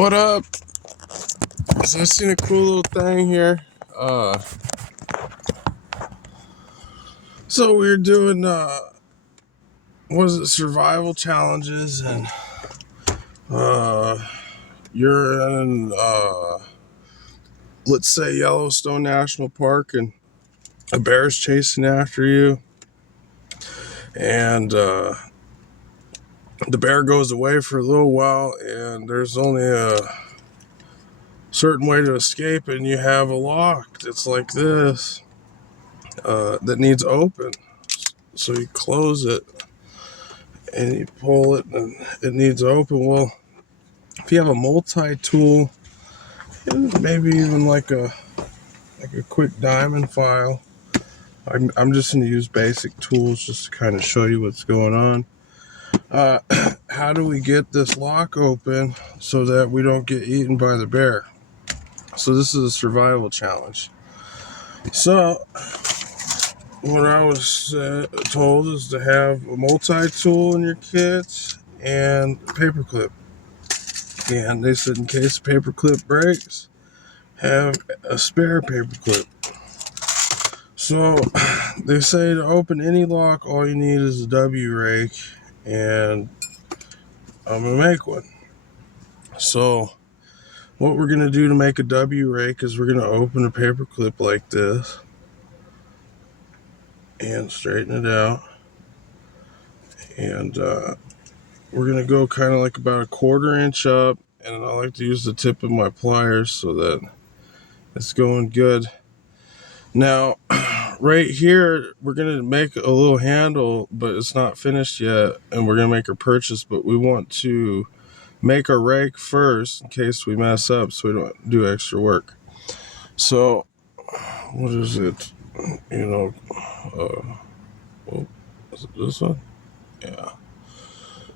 What up? So I seen a cool little thing here. So we were doing was it survival challenges, and uh you're in let's say Yellowstone National Park, and a bear's chasing after you, and the bear goes away for a little while, and there's only a certain way to escape, and you have a lock that's like this that needs open. So you close it and you pull it and it needs open. Well, if you have a multi-tool, maybe even like a quick diamond file, I'm just going to use basic tools just to kind of show you what's going on. How do we get this lock open so that we don't get eaten by the bear? So this is a survival challenge. So what I was told is to have a multi-tool in your kit and a paperclip. And they said in case the paperclip breaks, have a spare paperclip. So they say to open any lock, all you need is a W rake, and I'm gonna make one. So what we're gonna do to make a W rake is we're gonna open a paperclip like this and straighten it out, and we're gonna go kind of like about a 1/4 inch up, and I like to use the tip of my pliers so that it's going good. Now, right here, we're going to make a little handle, but it's not finished yet, and we're going to make a purchase, but we want to make our rake first in case we mess up so we don't do extra work. So, what is it? Is it this one? Yeah.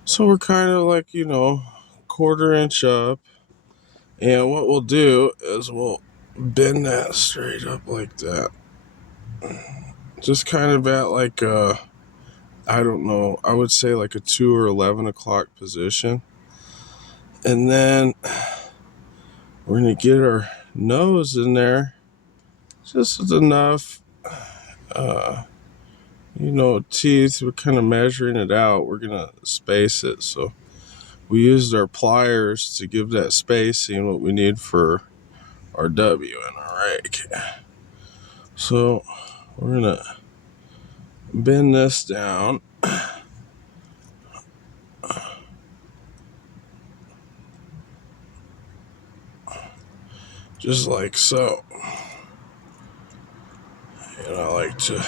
So we're kind of like, 1/4 inch up, and what we'll do is we'll bend that straight up like that. Just kind of at like I don't know, I would say like a 2 or 11 o'clock position. And then we're going to get our nose in there just enough, teeth. We're kind of measuring it out. We're going to space it. So we used our pliers to give that spacing what we need for our W and our rake. So we're going to bend this down. Just like so. And I like to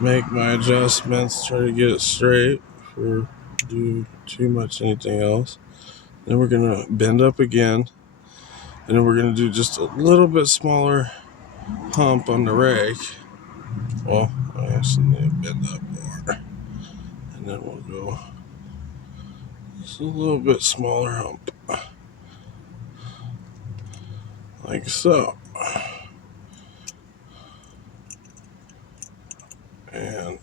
make my adjustments, try to get it straight before do too much anything else. Then we're gonna bend up again, and then we're gonna do just a little bit smaller hump on the rake. Well, I actually need to bend up more, and then we'll go just a little bit smaller hump, like so. And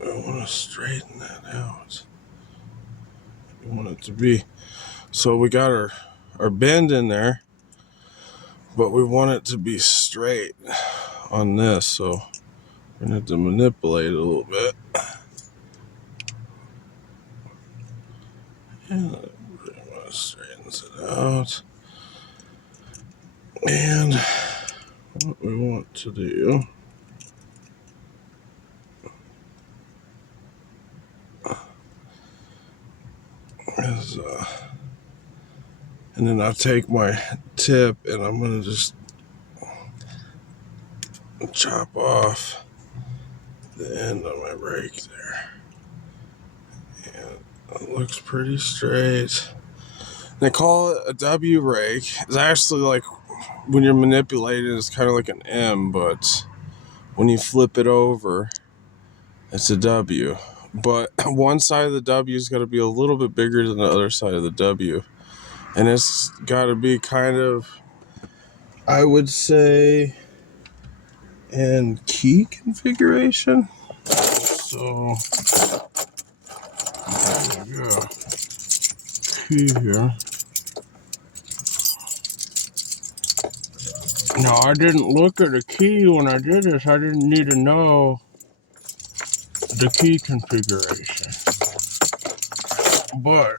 I want to straighten that out. We want it to be so we got our bend in there, but we want it to be straight on this, so we're gonna have to manipulate it a little bit. And that pretty much straightens it out. And what we want to do is, and then I'll take my tip and I'm gonna just chop off the end of my rake there. And it looks pretty straight. They call it a W rake. It's actually like when you're manipulating, it's kind of like an M, but when you flip it over, it's a W. But one side of the W's got to be a little bit bigger than the other side of the W. And it's got to be kind of, I would say, in key configuration. So, there we go. Key here. Now, I didn't look at the key when I did this. I didn't need to know the key configuration. But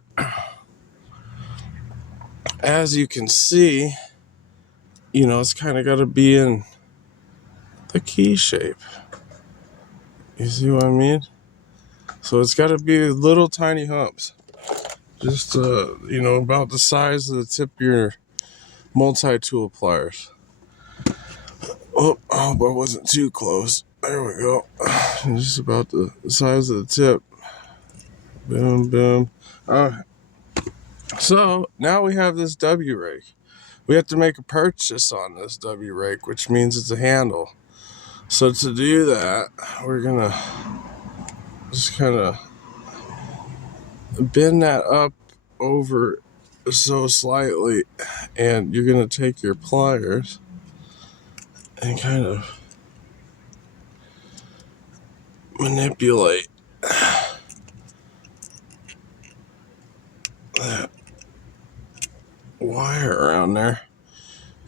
as you can see, you know, it's kind of got to be in the key shape. You see what I mean? So it's got to be little tiny humps. Just, you know, about the size of the tip of your multi-tool pliers. Oh, I hope I wasn't too close. There we go. Just about the size of the tip. Boom, boom. Alright. So now we have this W rake. We have to make a purchase on this W rake, which means it's a handle. So to do that, we're gonna just kind of bend that up over so slightly, and you're gonna take your pliers and kind of manipulate that wire around there,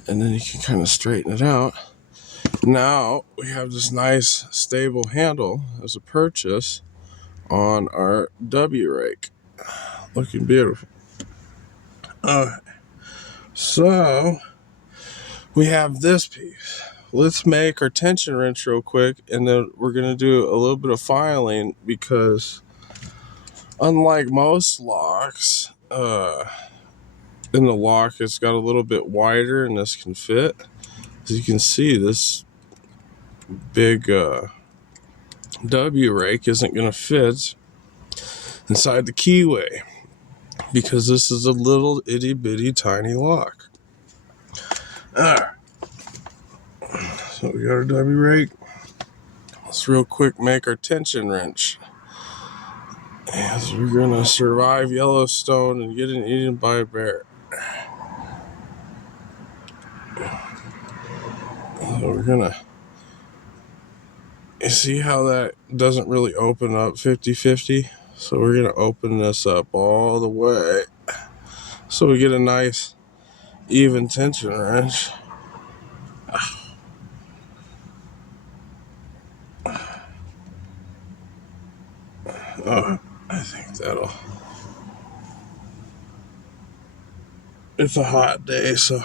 and then you can kind of straighten it out. Now we have this nice stable handle as a purchase on our W rake. Looking beautiful. So we have this piece. Let's make our tension wrench real quick, and then we're going to do a little bit of filing, because unlike most locks, in the lock it's got a little bit wider, and this can fit. As you can see, this big W rake isn't going to fit inside the keyway, because this is a little itty bitty tiny lock. Alright, so we got our W rake. Let's real quick make our tension wrench, as we're gonna survive Yellowstone and get eaten by a bear. So we're gonna, you see how that doesn't really open up 50-50? So we're gonna open this up all the way, so we get a nice even tension wrench. Oh, I think that'll... It's a hot day, so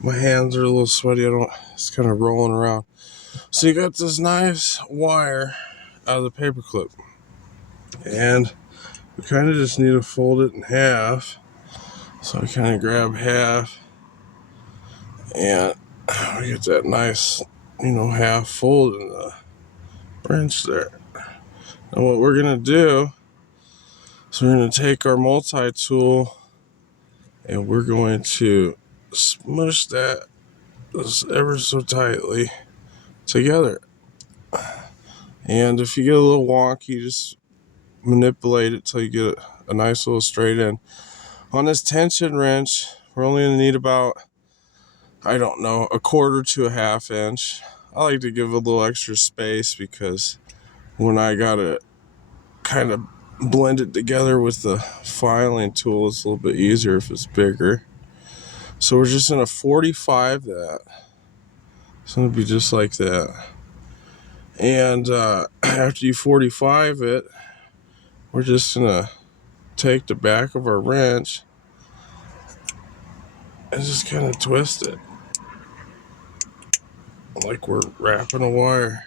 my hands are a little sweaty. It's kind of rolling around. So you got this nice wire out of the paper clip, and we kind of just need to fold it in half. So I kind of grab half, and we get that nice, you know, half fold in the wrench there. Now what we're gonna do is we're gonna take our multi-tool, and we're going to smush that ever so tightly together. And if you get a little wonky, just manipulate it till you get a nice little straight end. On this tension wrench, we're only going to need about, I don't know, 1/4 to a 1/2 inch. I like to give a little extra space, because when I got to kind of blend it together with the filing tool, it's a little bit easier if it's bigger. So we're just going to 45 that. It's going to be just like that. And after you 45 it, we're just going to take the back of our wrench and just kind of twist it like we're wrapping a wire.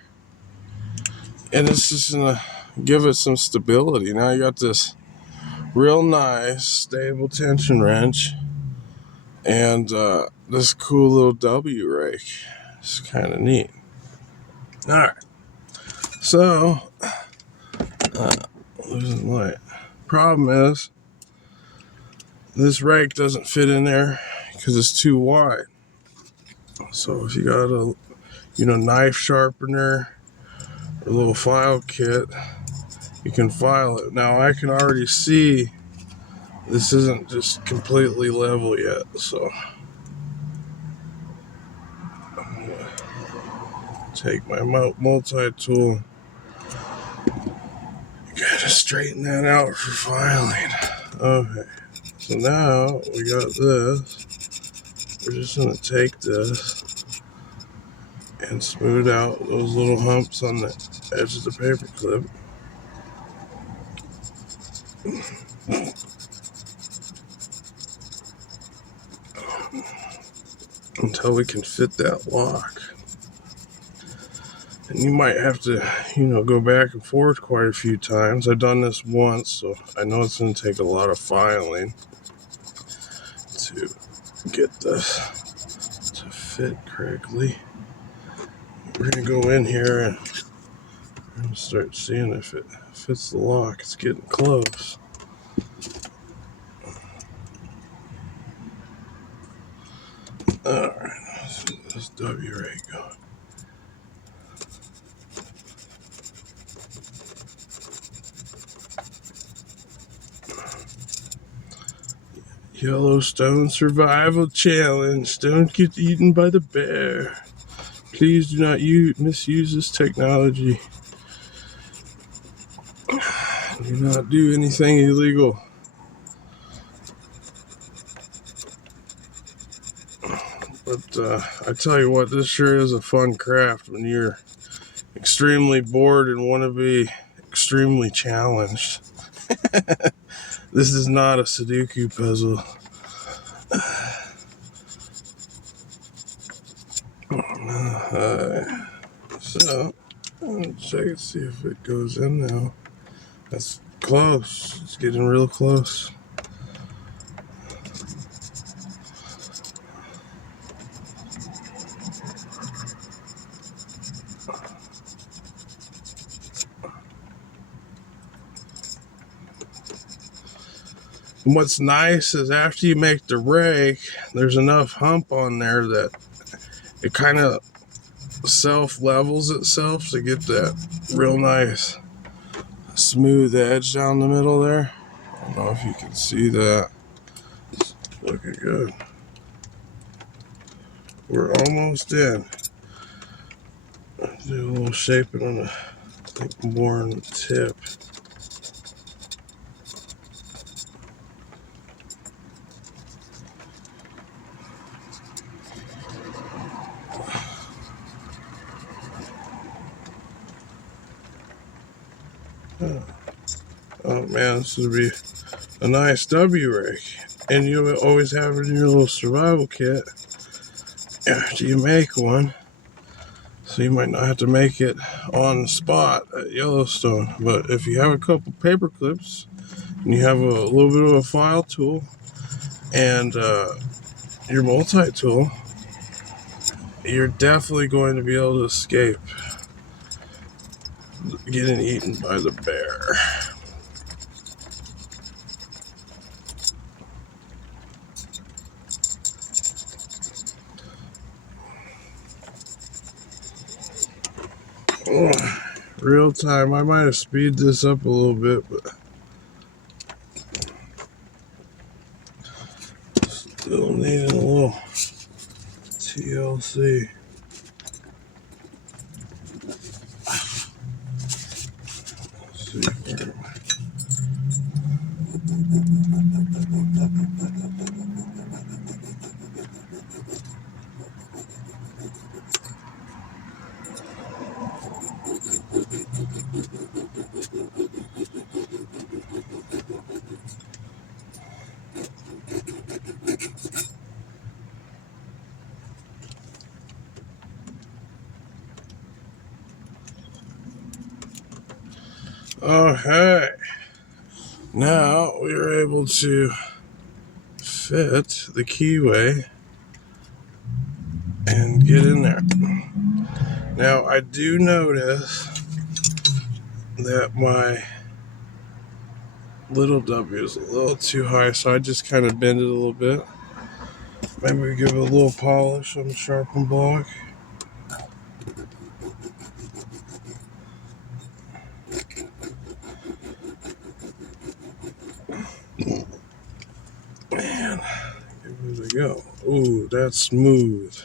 And it's just going to give it some stability. Now you got this real nice stable tension wrench and this cool little W rake. It's kind of neat. Alright, so losing light. Problem is, this rake doesn't fit in there because it's too wide. So if you got a, you know, knife sharpener or a little file kit, you can file it. Now I can already see this isn't just completely level yet, so I'm gonna take my multi-tool, gotta straighten that out for filing. Okay, so now we got this. We're just gonna take this and smooth out those little humps on the edge of the paper clip. Until we can fit that lock. And you might have to, go back and forth quite a few times. I've done this once, so I know it's going to take a lot of filing to get this to fit correctly. We're going to go in here and start seeing if it fits the lock. It's getting close. Alright, let's get this W rate going. Yellowstone Survival Challenge. Don't get eaten by the bear. Please do not misuse this technology. Do not do anything illegal. But I tell you what, this sure is a fun craft when you're extremely bored and want to be extremely challenged. This is not a Sudoku puzzle. So, let's check and see if it goes in now. That's close. It's getting real close. And what's nice is after you make the rake, there's enough hump on there that it kind of self-levels itself to get that real nice smooth edge down the middle there. I don't know if you can see that. It's looking good. We're almost in. Do a little shaping on the, I think more on the tip. Oh man, this would be a nice W rake. And you always have it in your little survival kit after you make one. So you might not have to make it on the spot at Yellowstone. But if you have a couple paper clips and you have a little bit of a file tool and your multi-tool, you're definitely going to be able to escape getting eaten by the bear. Real time. I might have speeded this up a little bit, but still needing a little TLC. Let's see where Okay, now we are able to fit the keyway and get in there. Now I do notice that my little W is a little too high, so I just kind of bend it a little bit. Maybe we give it a little polish on the sharpen block. Man, give it a go. Ooh, that's smooth.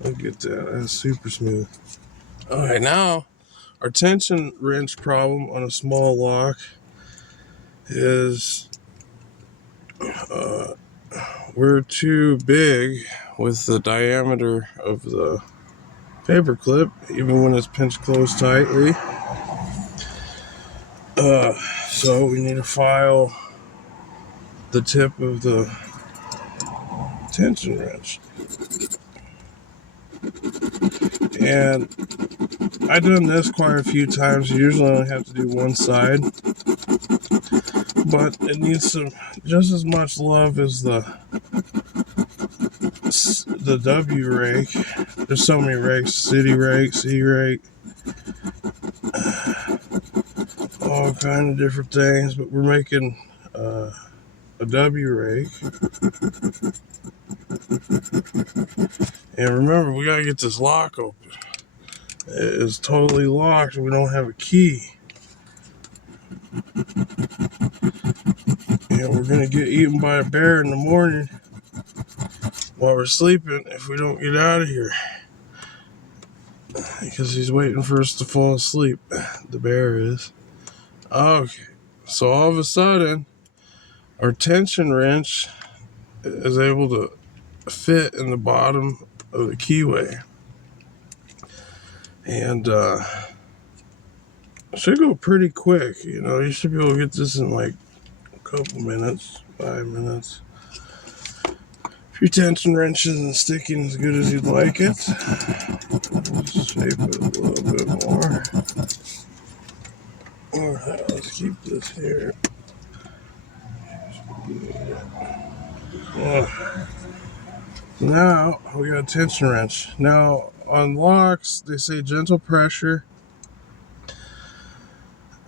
Look at that. That's super smooth. Alright, now our tension wrench problem on a small lock is we're too big with the diameter of the paper clip, even when it's pinched closed tightly. So we need to file the tip of the tension wrench. And I've done this quite a few times. You usually only have to do one side, but it needs some just as much love as the W rake. There's so many rakes: city rake, C rake, all kind of different things. But we're making a W rake, and remember, we gotta get this lock open. It is totally locked. We don't have a key. And we're gonna get eaten by a bear in the morning while we're sleeping if we don't get out of here. Because he's waiting for us to fall asleep. The bear is. Okay. So all of a sudden, our tension wrench is able to fit in the bottom of the keyway. And it should go pretty quick. You know, you should be able to get this in like a couple minutes, 5 minutes. If your tension wrench isn't sticking as good as you'd like it, just shape it a little bit more. Alright, let's keep this here. Now we got a tension wrench. Now on locks, they say gentle pressure,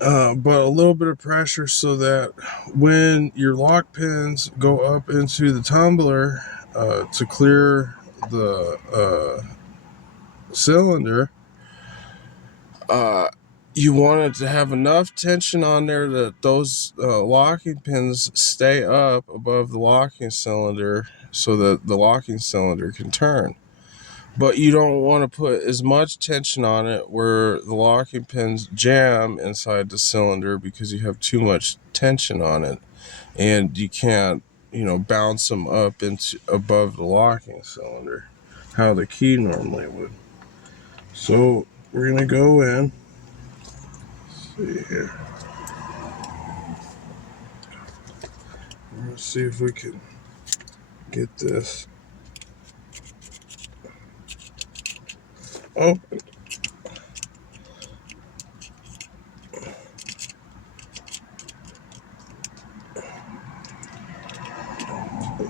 but a little bit of pressure so that when your lock pins go up into the tumbler to clear the cylinder, you want it to have enough tension on there that those locking pins stay up above the locking cylinder so that the locking cylinder can turn. But you don't want to put as much tension on it where the locking pins jam inside the cylinder because you have too much tension on it and you can't, bounce them up into above the locking cylinder how the key normally would. So we're going to go in. Let's see here. We're going to see if we can get this open.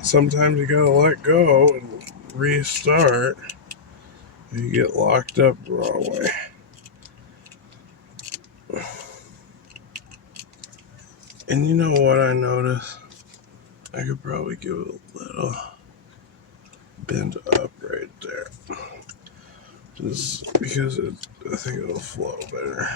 Sometimes you gotta let go and restart. You get locked up the wrong way. And you know what I noticed? I could probably give it a little bend up right there. Just because I think it'll flow better.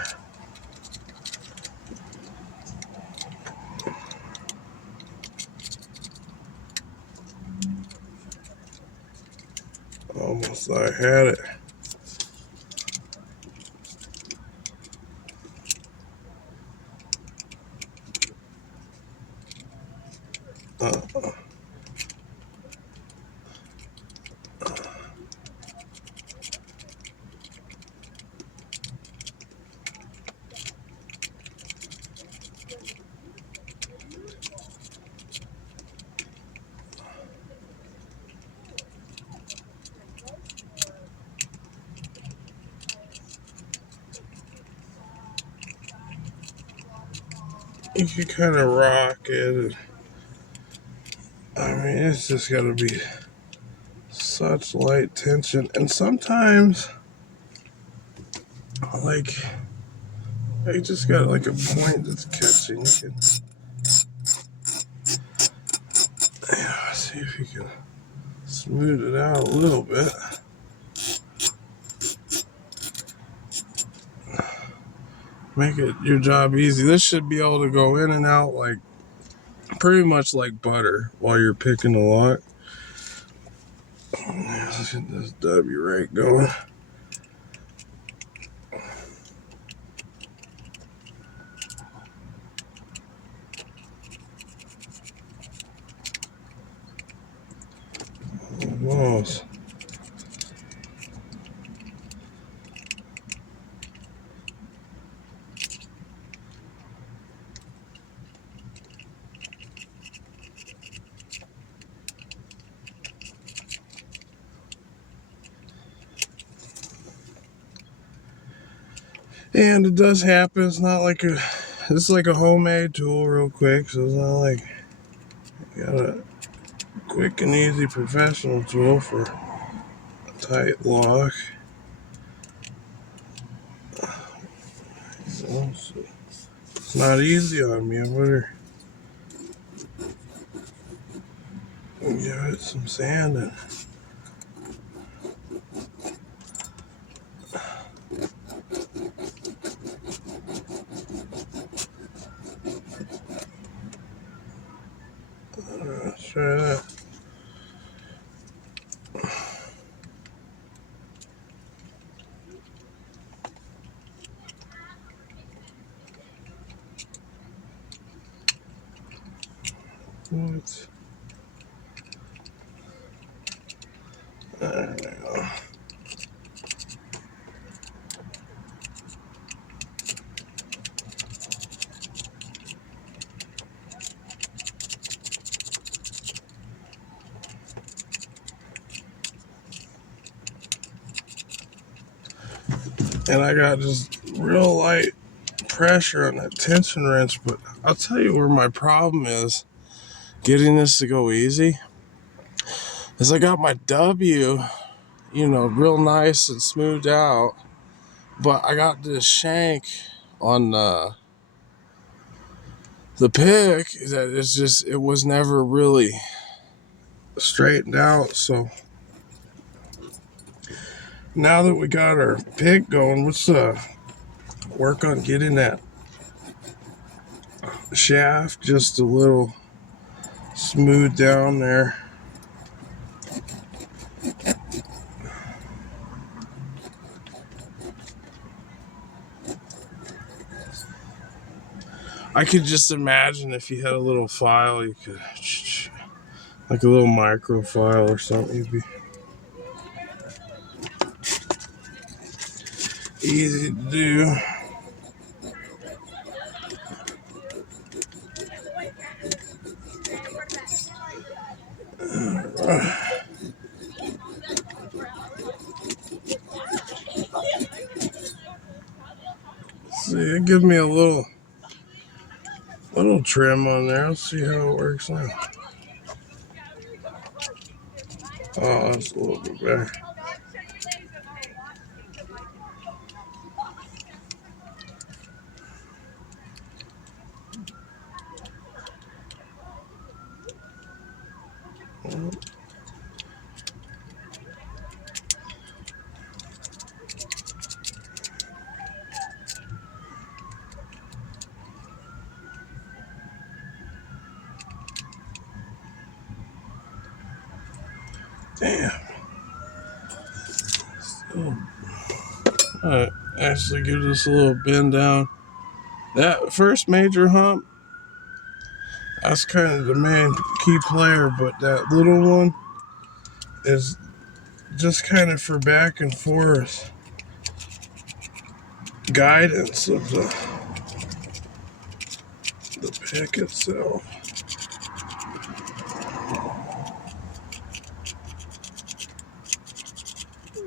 Almost I had it. You can kind of rock it. I mean, it's just gotta be such light tension. And sometimes, like, I just got like a point that's catching. You can, see if you can smooth it out a little bit. Make it your job easy. This should be able to go in and out like pretty much like butter while you're picking the lock. Let's get this W rake going. Almost. And it does happen. It's like a homemade tool real quick, so it's not like you got a quick and easy professional tool for a tight lock. So it's not easy on me. I better give it some sanding. Let's try that. What? There we go. And I got just real light pressure on that tension wrench, but I'll tell you where my problem is getting this to go easy is I got my W, real nice and smoothed out, but I got this shank on the pick that it was never really straightened out. So now that we got our pick going, let's work on getting that shaft just a little smooth down there. I could just imagine if you had a little file, you could, like a little micro file or something, it'd be easy to do. See, it gives me a little trim on there. Let's see how it works now. Oh, that's a little bit better. Damn. Alright, actually give this a little bend down. That first major hump, that's kind of the main key player, but that little one is just kind of for back and forth guidance of the pick itself.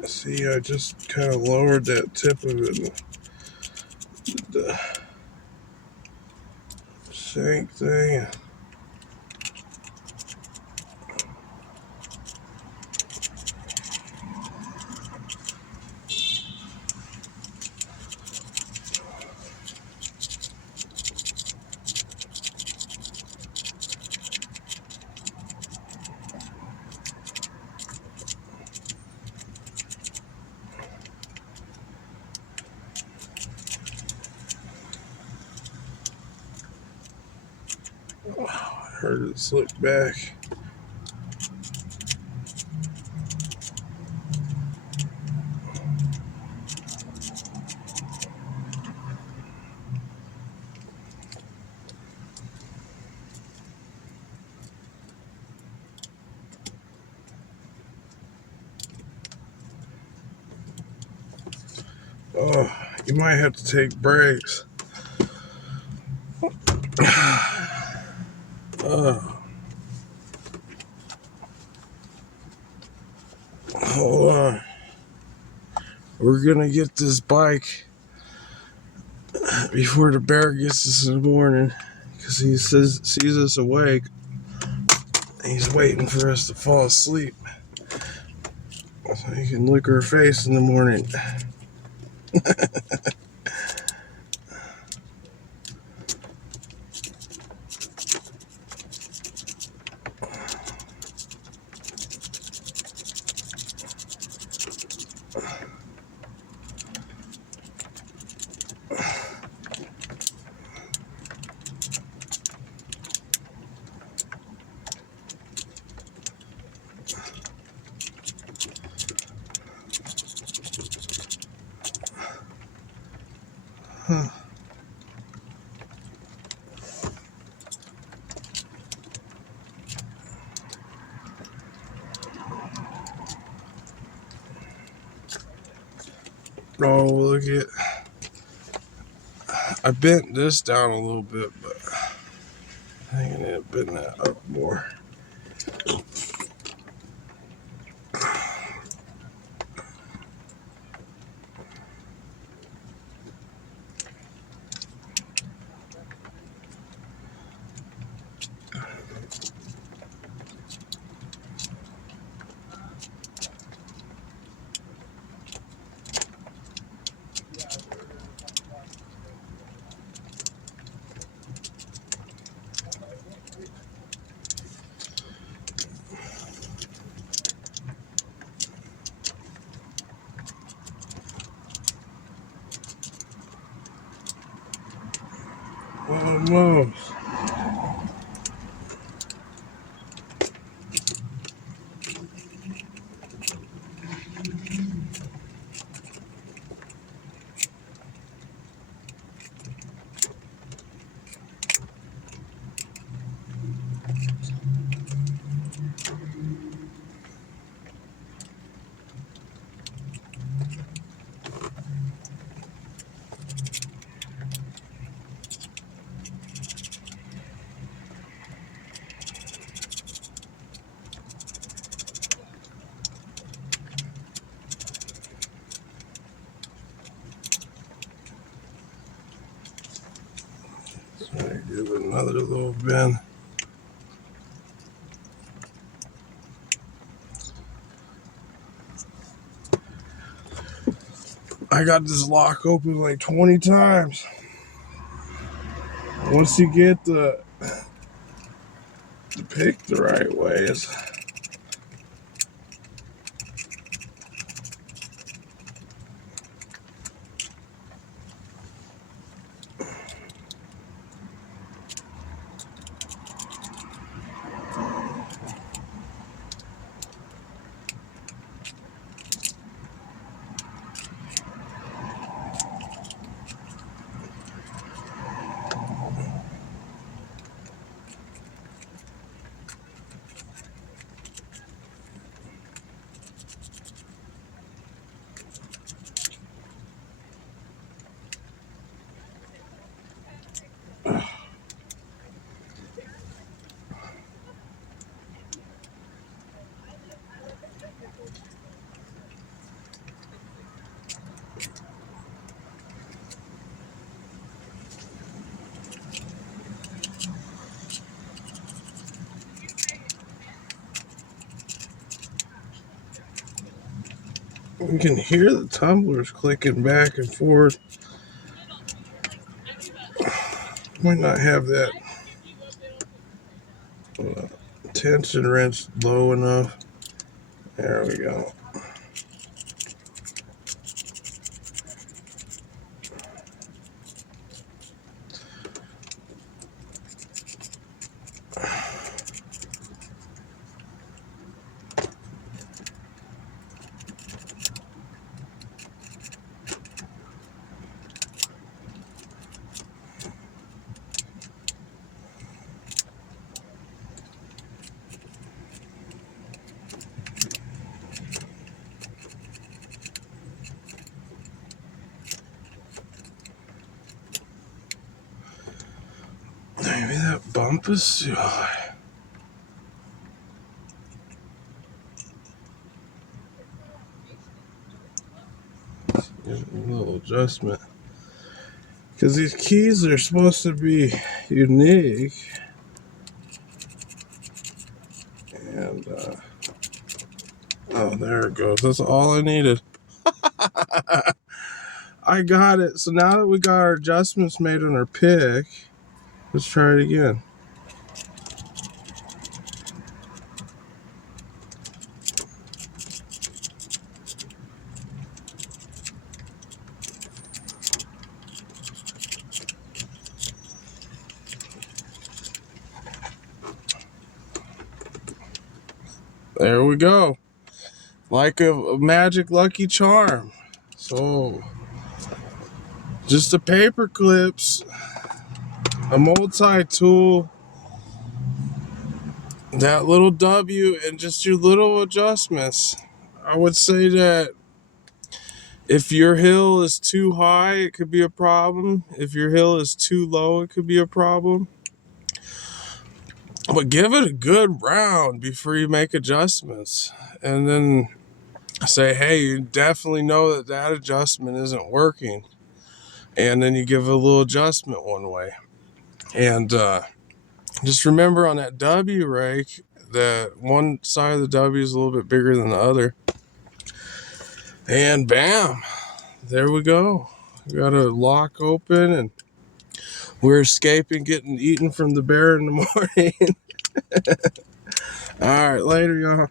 See, I just kind of lowered that tip of it. The shank thing. Oh, I heard it slip back. Oh, you might have to take breaks. Hold on. We're gonna get this bike before the bear gets us in the morning, because he sees us awake. He's waiting for us to fall asleep so he can lick our face in the morning. Huh. Oh, look at, I bent this down a little bit, but I think I need to bend that up more. Almost. Give it another little bend. I got this lock open like 20 times. Once you get the pick the right way, it's you can hear the tumblers clicking back and forth. Might not have that uh, tension wrench low enough. There we go. Maybe that bump is too high. Give it a little adjustment. Because these keys are supposed to be unique. And, oh, there it goes. That's all I needed. I got it. So now that we got our adjustments made on our pick, let's try it again. There we go. Like a magic lucky charm. So, just the paper clips, a multi-tool, that little W, and just your little adjustments. I would say that if your hill is too high, it could be a problem. If your hill is too low, it could be a problem. But give it a good round before you make adjustments. And then say, hey, you definitely know that that adjustment isn't working. And then you give a little adjustment one way. And just remember on that W rake that one side of the W is a little bit bigger than the other. And bam, there we go. We got a lock open and we're escaping getting eaten from the bear in the morning. All right, later, y'all.